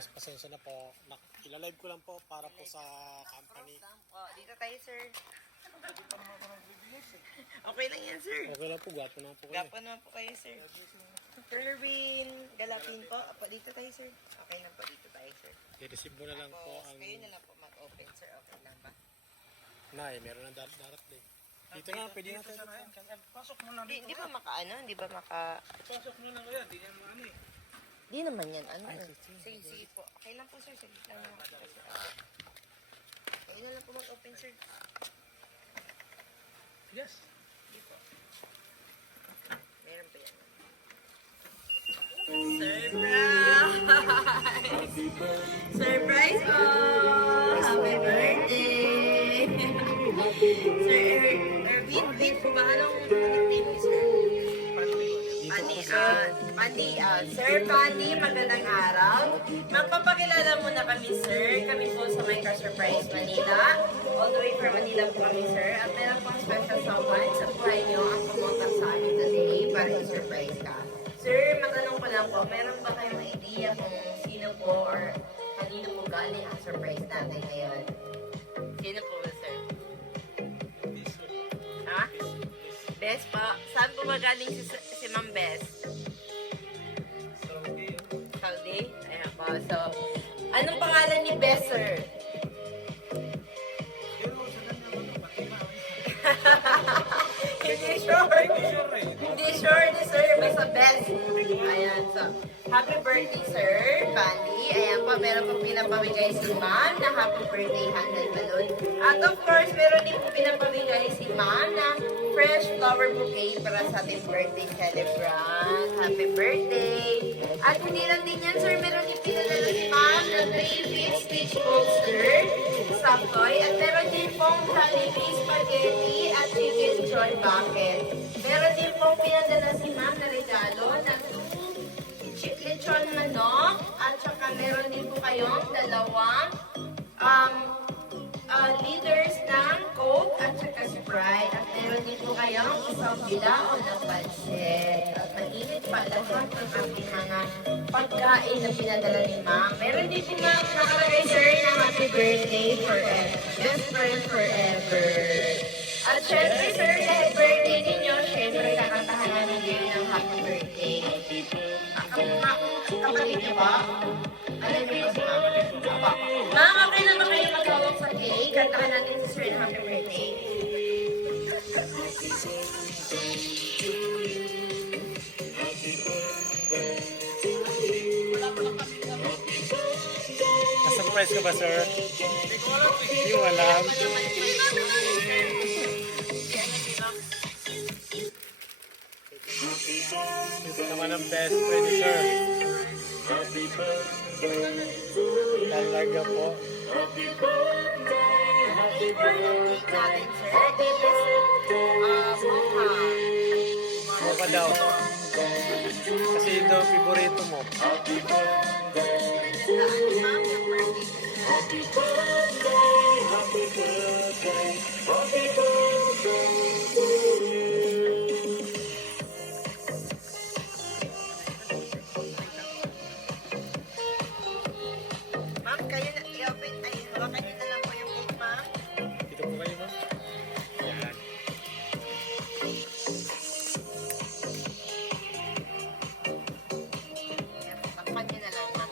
viewers, pasensya na po. Ilalive ko lang po para po sa company. Dito tayo, sir. Okay lang yan, sir. Okay lang po, gwapo naman po kayo. Gwapo naman po kayo, sir. Erwin, Galapin po. Apo, dito tayo, sir. Okay lang po, dito tayo, sir. I-receive mo na lang po ang... Kayo na lang po mag-open, sir. Okay lang ba? Nay, meron ng darat din. Dito na, pwede na tayo. Pasok mo na dito. Di ba maka-ano? Di ba maka... Pasok mo na kaya, di yan ano eh. Di naman yan, ano? Ay, Sige, sige po. Okay lang po, sir. Sige lang naman. Kayo na lang po mag-open, sir. Yes. Di po. Meron pa yan. Surprise! Surprise po! Happy birthday! Sir Erwin, wait po ba? Anong nickname ni Sir? Sir Pandy, magandang araw. Magpapakilala muna kami, sir. Kami po sa Micro Surprise Manila. All the way from Manila po kami, sir. At meron pong special someone sa buhay nyo ang pumunta sa amin today para i-surprise ka. Sir, matanong ko lang po, meron ba kayong idea kung sino po or kanino po galing ang surprise natin ngayon? Sino po ba, sir? Ha? Best po? Saan po ba galing si Ma'am Best? Saudi? Ayan po. So, anong pangalan ni Best, sir? Hindi sure. Hindi sure ni sir. Basta Best. Ayan. So, happy birthday, sir. Pandy. Ayan po. Meron po pinapamigay si Ma'am na happy birthday handle balloon. At of course, meron din po pinapamigay si Ma'am na fresh flower bouquet para sa ating birthday celebrant. Happy birthday! At hindi lang din yan, sir. Meron din pinadala si Ma'am na 3-piece stitch bolster, soft toy, at meron din pong Jollibee spaghetti at chicken joy bucket. Meron din pong pinadala si Ma'am na regalo na 2 lechon manok, at saka meron din po kayong dalawang liters ng Coke at saka Sprite. At meron din po kayong isang bilao ng pansit. At mainit pa lahat ng ating mga pagkain na pinadala ni Ma'am. Meron din po Ma'am nakalagay, sir, na happy birthday forever. Best friend forever. At syempre, sir, dahil birthday ninyo, syempre kakantahan namin din ng happy birthday. Kapatid niyo ba? Alam niyo ba si Ma'am? Apa. Ma'am, okay na ba kayo magkawag sa cake? Kantahan natin si Sir ng happy birthday. Na-surprise ka ba, sir? Hindi mo alam. Ito naman ang best friend ni sir. Talaga po. Happy birthday natin, sir. This is mocha. Mocha daw. Kasi ito ang favorito mo. Ma'am, yung birthday. Ma'am, kayo na i-open. Ay, hawakan niyo na lang po yung cake, ma'am. Dito po kayo, ma'am. Yan. Takpan niyo na lang, ma'am.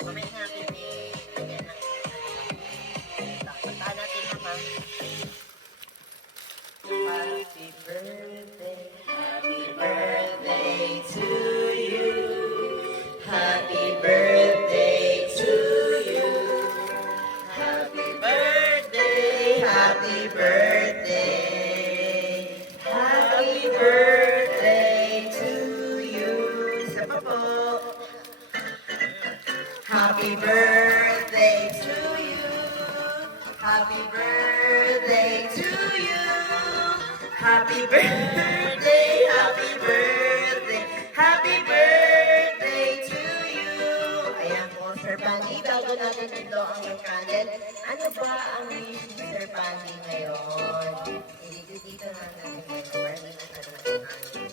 Comment natin lagyan ng takpan natin na, ma'am. Happy birthday to you. Happy birthday to you. Happy birthday, happy birthday. Happy birthday to you. Isa pa po. Happy birthday to you. Happy birthday to you. Happy birthday, happy birthday, happy birthday to you. Ayan po, Sir Pandy, bago natin ito ang candle. Ano ba ang wish ni Sir Pandy ngayon? Dito na natin ngayon. Para dito na natin natin.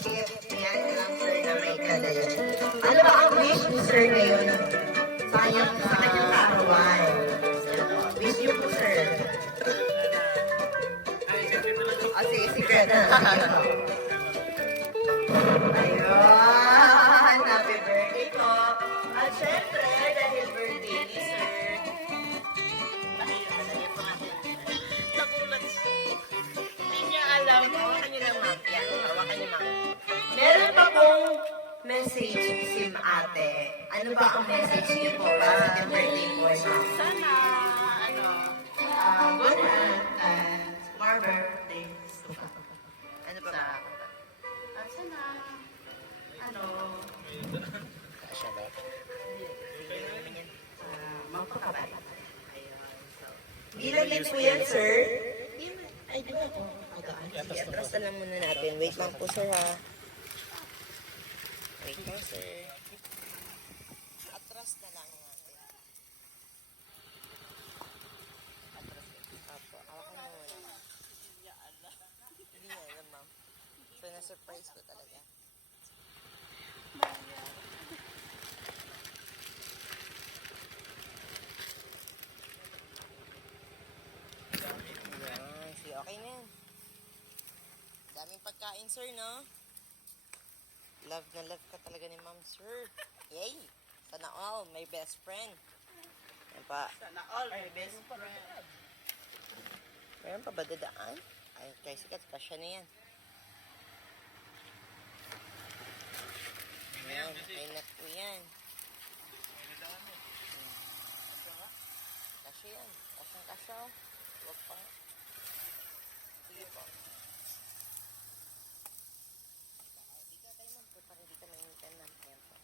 Sige, yan lang, sir, na sir ngayon sa kanyang kaarawan. Wish niyo po, sir. Sige, secret na. Ayun, happy birthday po. At syempre, dahil birthday ni sir, hindi niya alam. Hawakan niyo lang, ma'am. Yan, hawakan niyo, ma'am. Meron pa pong message si ate. Ano ba ang message niyo po para sa birthday po, ma'am? Sana, Good and more birthdays to come. Ano ba ba? sana, Kasya ba? Magpakabay. Bilang din po yan, sir. Ay, di ba po? Sige, atras na lang muna natin. Wait lang po, sir, ha? Wait lang, sir. Atras na lang natin. Atras na. Apo, hawakan mo muna. Hindi niya alam, ma'am. So, na-surprise ko talaga. Ayan, sige, okay na yan. Daming pagkain, sir, no? Love na love ka talaga ni ma'am, sir. Yay! Sana all, my best friend. Yan pa. sana all my best friend. Meron pa ba dadaan? Ay, kay sikat, kasya na yan. Ayan, ay na po yan. Kasya yan. Kasyang kasya, oh. Huwag pa nga. Sige po. Dito tayo, ma'am. Para dito mainitan, ma'am. Ayan po.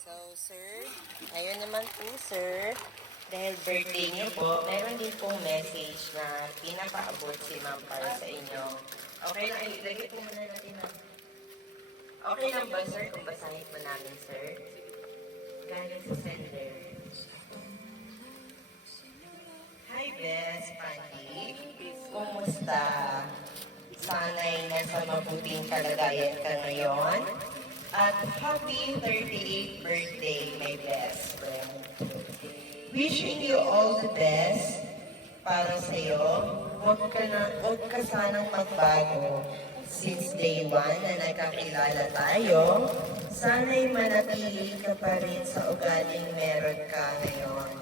So, sir, ngayon naman po, sir, dahil birthday niyo po, meron din pong message na pinapaabot si ma'am para sa inyo. Okay lang, ilagay po muna natin, ma'am. Okay lang ba, sir, kung basahin po namin, sir? Galing sa sender. Hi, Bes, Pandy. Kumusta? Sana'y nasa mabuting kalagayan ka ngayon. At happy 38th birthday, my best friend. Wishing you all the best para sa'yo. Huwag ka sanang magbago. Since day one na nagkakilala tayo, sana'y manatili ka pa rin sa ugaling meron ka ngayon.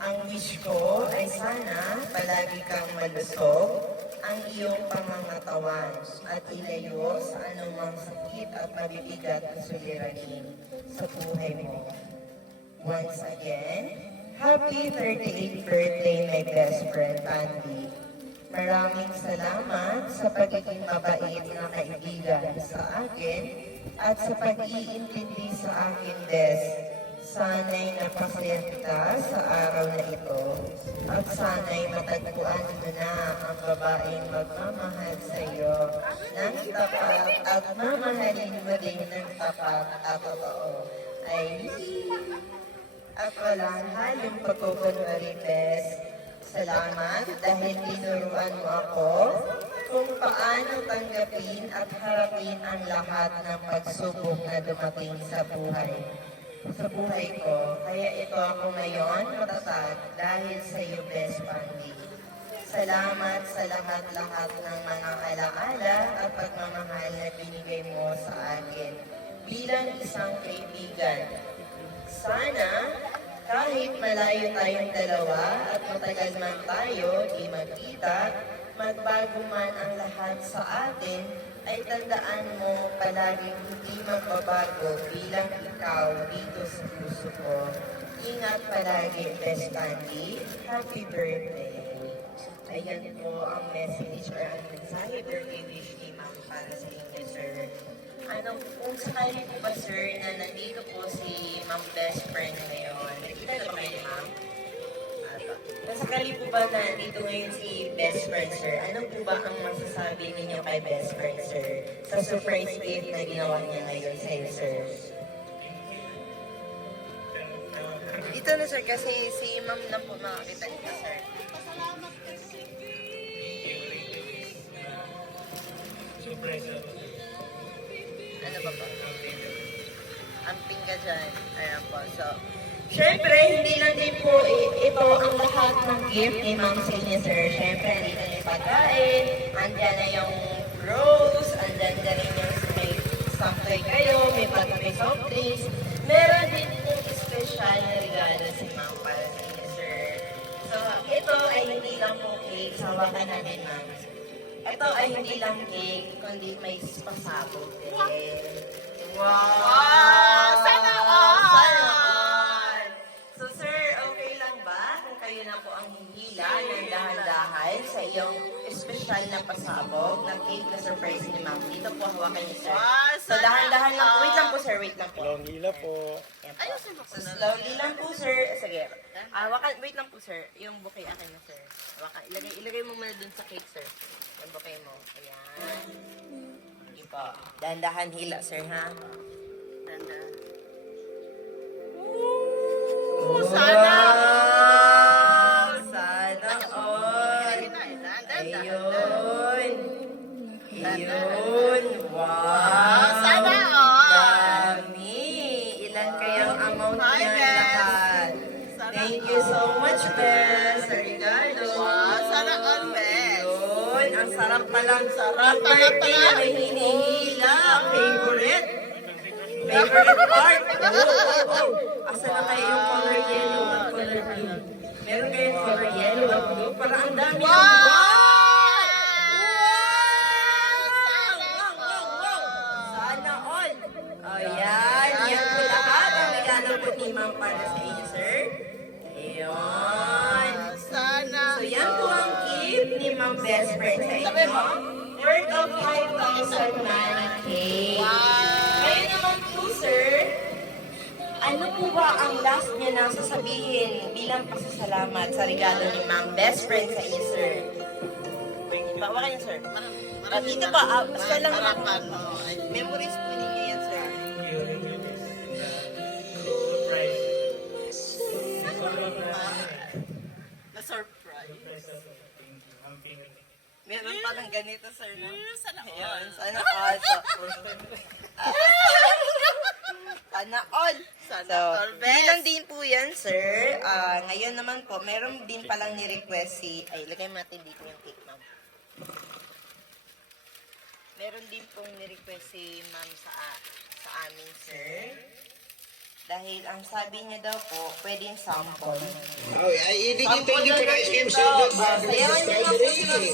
Ang wish ko ay sana palagi kang malusog ang iyong pangangatawan at ilayo sa anumang sakit at mabibigat na suliranin sa buhay mo. Once again, happy 38th birthday, my best friend, Andy. Maraming salamat sa pagiging mabait na kaibigan sa akin at sa pag-iintindi sa akin, Des. Sana'y napasaya kita sa araw na ito at sana'y matagpuan mo na ang babaeng magmamahal sa iyo ng tapat at mamahalin mo din ng tapat at totoo. Ay, at walang halong pagkukunwari, Des. Salamat dahil tinuruan mo ako kung paano tanggapin at harapin ang lahat ng pagsubok na dumating sa buhay ko. Kaya ito ako ngayon matatag dahil sa iyo, Best Pandy. Salamat sa lahat-lahat ng mga alaala at pagmamahal na binigay mo sa akin bilang isang kaibigan. Sana kahit malayo tayong dalawa at matagal man tayo di magkita, magbago man ang lahat sa atin, ay tandaan mo palaging hindi magbabago bilang ikaw dito sa puso ko. Ingat palagi, Best Candy. Happy birthday. Ayan po ang message or ang mensahe birthday wish ni Ma'am para sa inyo, sir. Kung sakali po ba, sir, na nandito po si Ma'am Best Friend ngayon, nakita na ba kayo ni Ma'am? Kung sakali po ba na nandito ngayon si Best Friend, sir, ano po ba ang masasabi ninyo kay Best Friend, sir, sa surprise gift na ginawa niya ngayon sa iyo, sir? Dito na, sir, kasi si Ma'am na po makakita nito, sir. Pasalamat kasi. Surprise. Ano ba po? Amping ka dyan. Ayan po. So, syempre, hindi lang din po ito ang lahat ng gift ni Ma'am sa inyo, sir. Syempre, dito na yung pagkain, andyan na yung rose, andyan na rin yung may sampay kayo, may soft drinks. Meron din pong special na regalo si Ma'am para sa inyo, sir. So, ito ay hindi lang po cake. Hawakan natin, Ma'am. Ito ay hindi lang cake, kundi may pasabog din. Wow! Sana all! Sana all! So, sir, okay lang ba kung kayo na po ang hihila ng dahan-dahan sa iyong espesyal na pasabog ng cake na surprise ni Ma'am? Dito po, hawakan niyo, sir. So, dahan-dahan lang po. Wait lang po, sir. Wait lang po. Long hila po. Ayusin mo. So, slowly lang po, sir. Sige. Wait lang po, sir. Yung bouquet akin na, sir. Hawakan. Ilagay mo muna dun sa cake, sir. Yung bouquet mo. Ayan. Sige po. Dahan-dahan hila, sir, ha? Dahan-dahan. Sana all! Sana all! Ayun! Ayun! Wow! Sana all! Dami! Ilan kayang amount niyan lahat? Thank you so much, Bess! Sa regalo! Wow! Sana all, Bess! Ayun! Ang sarap palang sarap! Birthday na may hinihila! Favorite! Favorite part? Oh! Asa na kayo yung color yellow at color blue? Meron kayong color yellow at blue? Parang ang dami. Wow! Sana all! Ayan, yan po lahat ang regalo po ni Ma'am para sa inyo, sir. Ayun. Sana. So yan po ang gift ni Ma'am Best Friend sa inyo. Worth of 5,000 money cake. Ngayon naman po, sir, ano po ba ang last niya na sasabihin bilang pasasalamat sa regalo ni Ma'am Best Friend sa inyo, sir? Bawa kayo, sir. Dito pa, siya lang naman. Memories po ninyo yan, sir. Na-surprise. Meron pa ng ganito, sir, no? Ayun, sana all. Sana all. So, bilang din po yan, sir. Ngayon naman po, meron din palang ni-request si... Ay, lagay natin dito yung cake, ma'am. Meron din pong ni-request si ma'am sa amin, sir. Dahil ang sabi niya daw po, pwedeng sample. Oh, I thank you for ice cream so good. Sayawan niyo lang po si ma'am.